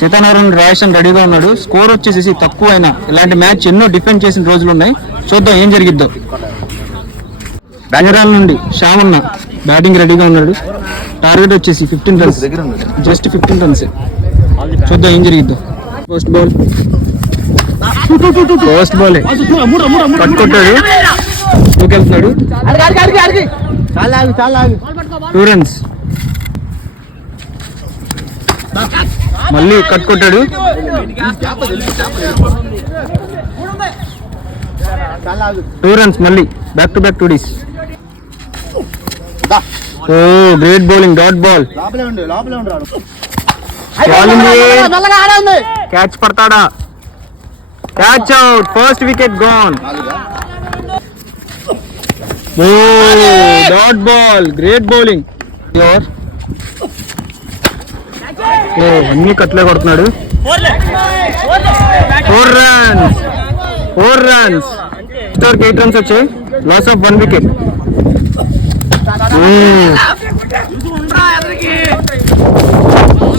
సీతారామన్ రాయసన్ రెడీగా ఉన్నాడు. స్కోర్ వచ్చేసి తక్కువ అయినా ఇలాంటి మ్యాచ్ ఎన్నో డిఫెండ్ చేసిన రోజులు ఉన్నాయి. చూద్దాం ఏం జరిగిద్దో. బెంగళూరు నుండి శ్యామన్న బ్యాటింగ్ రెడీగా ఉన్నాడు. టార్గెట్ వచ్చేసి 15 రన్స్, జస్ట్ 15 రన్స్. చూద్దాం ఏం జరిగిద్దో. ఫస్ట్ బాల్ పట్టుకొట్టాడు, వెళ్తున్నాడు. 2 రన్స్. మళ్ళీ కట్ కొట్టాడు. 2 రన్స్ మళ్ళీ. బ్యాక్ టు బ్యాక్ 2 డీస్. Oh great bowling, dot ball. Catch పడతాడా? Catch out. First wicket gone. Oh dot ball, great bowling. Oh అన్ని కట్లే కొడుతున్నాడు. 4 రన్స్. 8 రన్స్ వచ్చాయి. Loss of 1 wicket.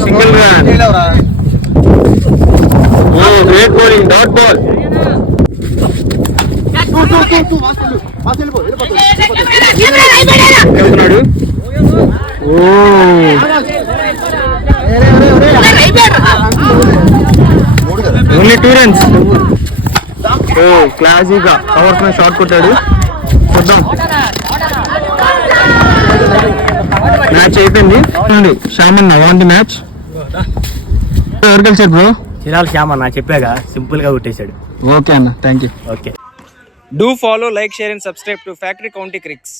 Single run. Oh great bowling, dot ball. Only 2 runs. Oh క్లాసీగా powerful shot కొట్టాడు. చూద్దాం. Match అయిపోయింది. Shyamanna won the match. ఎవరు కలిసారు బ్రో? చిరాల్ శ్యామన్న, చెప్పాగా సింపుల్ గా కొట్టేశాడు. ఓకే అన్న, thank you. Okay. Do follow, like, share and subscribe to Factory County Cricks.